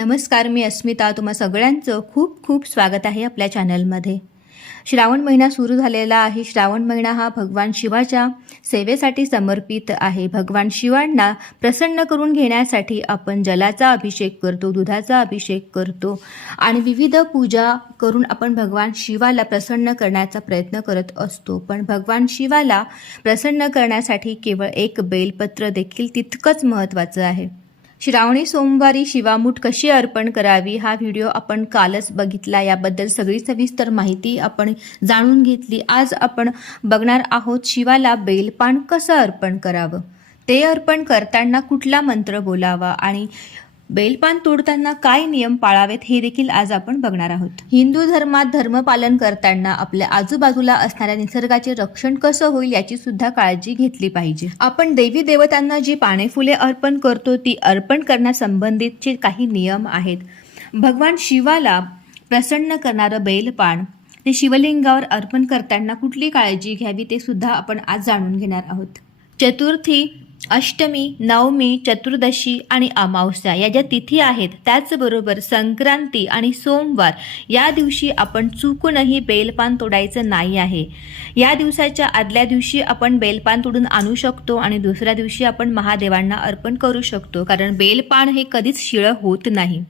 नमस्कार मी अस्मिता. तुम्हा सगळ्यांचं खूप खूप स्वागत आहे आपल्या चॅनलमध्ये. श्रावण महिना सुरू झालेला आहे. श्रावण महिना हा भगवान शिवाच्या सेवेसाठी समर्पित आहे. भगवान शिवांना प्रसन्न करून घेण्यासाठी आपण जलाचा अभिषेक करतो दुधाचा अभिषेक करतो आणि विविध पूजा करून आपण भगवान शिवाला प्रसन्न करण्याचा प्रयत्न करत असतो. पण भगवान शिवाला प्रसन्न करण्यासाठी केवळ एक बेलपत्र देखील तितकंच महत्त्वाचं आहे. श्रावणी सोमवारी शिवामूठ कशी अर्पण करावी हा व्हिडिओ आपण कालच बघितला. याबद्दल सगळी सविस्तर माहिती आपण जाणून घेतली. आज आपण बघणार आहोत शिवाला बेलपान कसं अर्पण करावं? ते अर्पण करताना कुठला मंत्र बोलावा? आणि बेलपान तोडताना काय नियम पाळावेत हे देखील आज आपण बघणार आहोत. हिंदू धर्मात धर्मपालन करताना आपल्या आजूबाजूला असणाऱ्या निसर्गाचे रक्षण कसं होईल याची सुद्धा काळजी घेतली पाहिजे. आपण देवी देवतांना जी पाने फुले अर्पण करतो ती अर्पण करण्यासंबंधीचे काही नियम आहेत. भगवान शिवाला प्रसन्न करणारं बेलपान ते शिवलिंगावर अर्पण करताना कुठली काळजी घ्यावी ते सुद्धा आपण आज जाणून घेणार आहोत. चतुर्थी अष्टमी नवमी चतुर्दशी आणि अमावस्या या ज्या तिथी आहेत त्याचबरोबर संक्रांती आणि सोमवार या दिवशी आपण चुकूनही बेलपान तोडायचं नाही आहे. या दिवसाच्या आदल्या दिवशी आपण बेलपान तोडून आणू शकतो आणि दुसऱ्या दिवशी आपण महादेवांना अर्पण करू शकतो कारण बेलपान हे कधीच शिळं होत नाही.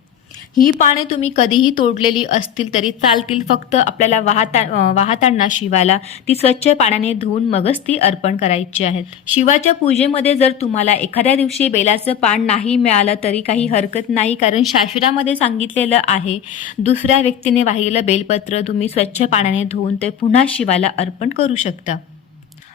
ही पाने तुम्ही कधीही तोडलेली असतील तरी चालतील. फक्त आपल्याला वाहता वाहताना शिवाला ती स्वच्छ पाण्याने धुवून मगच ती अर्पण करायची आहेत. शिवाच्या पूजेमध्ये जर तुम्हाला एखाद्या दिवशी बेलाचं पान नाही मिळालं तरी काही हरकत नाही कारण शास्त्रामध्ये सांगितलेलं आहे दुसऱ्या व्यक्तीने वाहिलेलं बेलपत्र तुम्ही स्वच्छ पाण्याने धुवून ते पुन्हा शिवाला अर्पण करू शकता.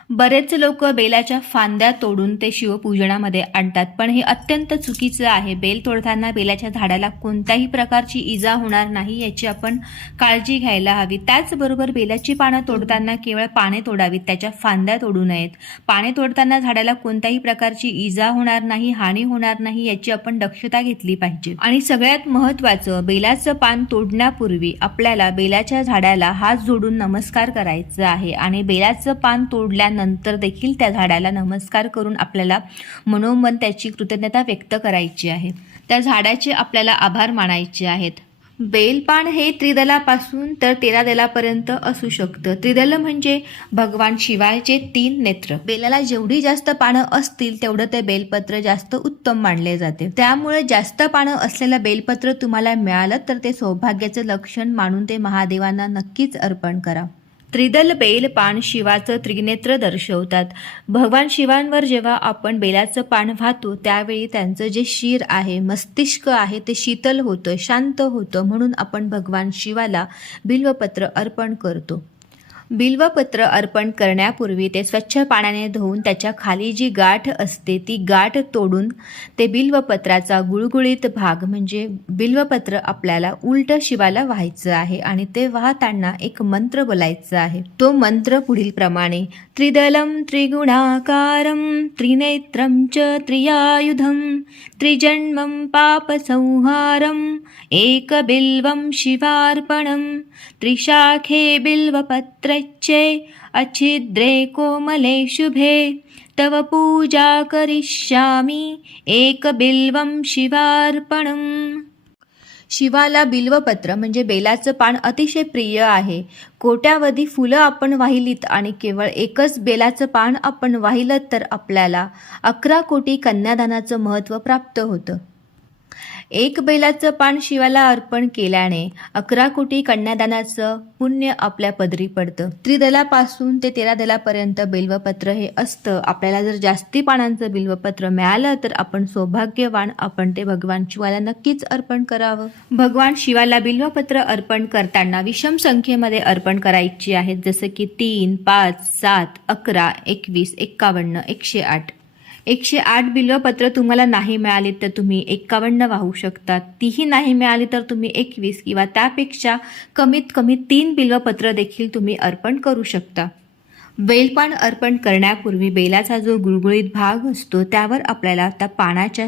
बरेच लोक बेलाच्या फांद्या तोडून ते शिवपूजनामध्ये आणतात पण हे अत्यंत चुकीचं आहे. बेल तोडताना बेलाच्या झाडाला कोणत्याही प्रकारची इजा होणार नाही याची आपण काळजी घ्यायला हवी. त्याचबरोबर बेलाची पानं तोडताना केवळ पाने तोडावीत त्याच्या फांद्या तोडू नयेत. पाने तोडताना झाडाला कोणत्याही प्रकारची इजा होणार नाही हानी होणार नाही याची आपण दक्षता घेतली पाहिजे. आणि सगळ्यात महत्त्वाचं बेलाचं पान तोडण्यापूर्वी आपल्याला बेलाच्या झाडाला हात जोडून नमस्कार करायचा आहे. आणि बेलाचं पान तोडल्यानंतर देखील त्या झाडाला नमस्कार करून आपल्याला मनोमन त्याची कृतज्ञता व्यक्त करायची आहे. त्या झाडाचे आपल्याला आभार मानायचे आहेत. बेलपान हे त्रिदलापासून तर तेरा दलापर्यंत असू शकतं. त्रिदल म्हणजे भगवान शिवायचे तीन नेत्र. बेलाला जेवढी जास्त पानं असतील तेवढं ते बेलपत्र जास्त उत्तम मानले जाते. त्यामुळे जास्त पानं असलेलं बेलपत्र तुम्हाला मिळालं तर ते सौभाग्याचं लक्षण मानून ते महादेवांना नक्कीच अर्पण करा. त्रिदल बेल पान शिवाचं त्रिनेत्र दर्शवतात. भगवान शिवांवर जेव्हा आपण बेलाचं पान वाहतो त्यावेळी त्यांचं जे शिर आहे मस्तिष्क आहे ते शीतल होतं शांत होतं म्हणून आपण भगवान शिवाला बिल्वपत्र अर्पण करतो. बिल्वपत्र अर्पण करण्यापूर्वी ते स्वच्छ पाण्याने धुवून त्याच्याखाली जी गाठ असते ती गाठ तोडून ते बिल्वपत्राचा गुळगुळीत भाग म्हणजे बिल्वपत्र आपल्याला उलट शिवाला व्हायचं आहे आणि ते वाहताना एक मंत्र बोलायचा आहे. तो मंत्र पुढील प्रमाणे त्रिदलम त्रिगुणाकारम त्रिनेत्रम च त्रियायुधम त्रिजन्मं पापसंहारम् एकबिल्वं शिवार्पणं त्रिशाखे बिल्वपत्रच्चे अच्छिद्रे कोमले शुभे तव पूजा करिष्यामि एकबिल्वं शिवार्पणम्। शिवाला बिल्वपत्र म्हणजे बेलाचं पान अतिशय प्रिय आहे. कोट्यावधी फुलं आपण वाहिलीत आणि केवळ एकच बेलाचं पान आपण वाहिलं तर आपल्याला अकरा कोटी कन्यादानाचं महत्त्व प्राप्त होतं. एक बैलाचं पान शिवाला अर्पण केल्याने अकरा कोटी कन्यादानाचं पुण्य आपल्या पदरी पडतं. त्रिदलापासून ते तेरा दलापर्यंत बिल्वपत्र हे असतं. आपल्याला जर जास्ती पानांचं बिल्वपत्र मिळालं तर आपण सौभाग्यवान आपण ते भगवान शिवाला नक्कीच अर्पण करावं. भगवान शिवाला बिल्वपत्र अर्पण करताना विषम संख्येमध्ये अर्पण करायची आहेत. जसं की तीन पाच सात अकरा एकवीस एक्कावन्न एकशे आठ. एकशे आठ बिल्वपत्र तुम्हाला नाही मिळाली तर तुम्ही एक्कावन्न वाहू शकता. तीही नाही मिळाली तर तुम्ही एकवीस किंवा त्यापेक्षा कमीत कमी तीन बिल्वपत्र देखील तुम्ही अर्पण करू शकता. बेलपान अर्पण करण्यापूर्वी बेलाचा जो गुळगुळीत भाग असतो त्यावर आपल्याला त्या पानाच्या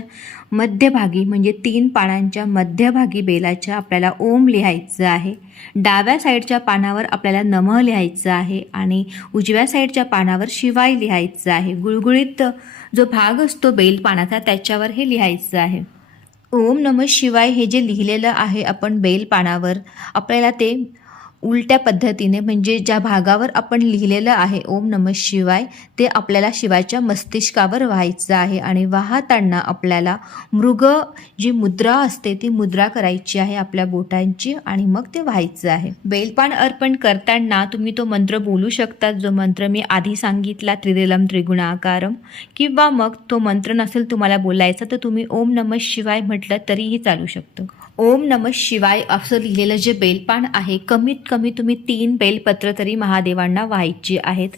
मध्यभागी म्हणजे तीन पानांच्या मध्यभागी बेलाच्या आपल्याला ओम लिहायचं आहे. डाव्या साईडच्या पानावर आपल्याला नमः लिहायचं आहे आणि उजव्या साईडच्या पानावर शिवाय लिहायचं आहे. गुळगुळीत जो भाग असतो बेल पानाचा त्याच्यावर हे लिहायचं आहे. ओम नमः शिवाय हे जे लिहिलेलं आहे आपण बेलपानावर आपल्याला ते उलट्या पद्धतीने म्हणजे ज्या भागावर आपण लिहिलेलं आहे ओम नम शिवाय ते आपल्याला शिवाच्या मस्तिष्कावर व्हायचं आहे आणि वाहताना आपल्याला मृग जी मुद्रा असते ती मुद्रा करायची आहे आपल्या बोटांची आणि मग ते व्हायचं आहे. बेलपान अर्पण करताना तुम्ही तो मंत्र बोलू शकता. जो मंत्र मी आधी सांगितला त्रिदेलम त्रिगुणाकारम किंवा मग तो मंत्र नसेल तुम्हाला बोलायचा तर तुम्ही ओम नम शिवाय म्हटलं तरीही चालू शकतं. ओम नम शिवाय असं लिहिलेलं जे बेलपान आहे कमीत कमी तुम्ही तीन बेलपत्र तरी महादेवांना व्हायची आहेत.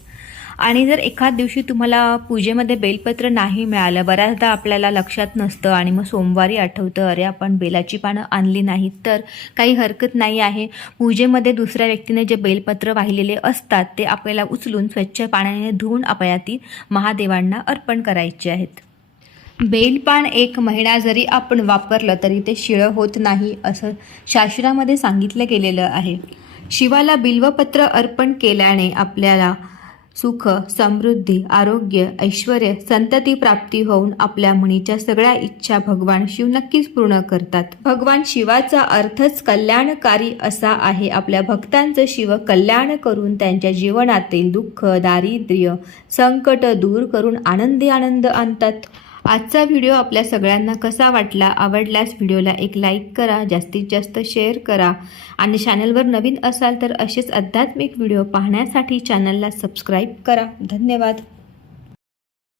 आणि जर एखाद दिवशी तुम्हाला पूजेमध्ये बेलपत्र नाही मिळालं बऱ्याचदा आपल्याला लक्षात नसतं आणि मग सोमवारी आठवतं अरे आपण बेलाची पानं आणली नाहीत तर काही हरकत नाही आहे. पूजेमध्ये दुसऱ्या व्यक्तीने जे बेलपत्र वाहिलेले असतात ते आपल्याला उचलून स्वच्छ पाण्याने धुवून आपल्या ती महादेवांना अर्पण करायचे आहेत. बेलपान एक महिना जरी आपण वापरलं तरी ते शिळं होत नाही असं शास्त्रामध्ये सांगितलं गेलेलं आहे. शिवाला बिल्वपत्र अर्पण केल्याने आपल्याला सुख समृद्धी आरोग्य ऐश्वर संतती प्राप्ती होऊन आपल्या मनीच्या सगळ्या इच्छा भगवान शिव नक्कीच पूर्ण करतात. भगवान शिवाचा अर्थच कल्याणकारी असा आहे. आपल्या भक्तांचं शिव कल्याण करून त्यांच्या जीवनातील दुःख दारिद्र्य संकट दूर करून आनंदी आनंद आणतात. आजचा व्हिडिओ आपल्या सगळ्यांना कसा वाटला आवडल्यास व्हिडिओला एक लाईक करा जास्तीत जास्त शेअर करा. आणि चॅनलवर नवीन असाल तर असेच आध्यात्मिक व्हिडिओ पाहण्यासाठी चॅनलला सबस्क्राईब करा. धन्यवाद.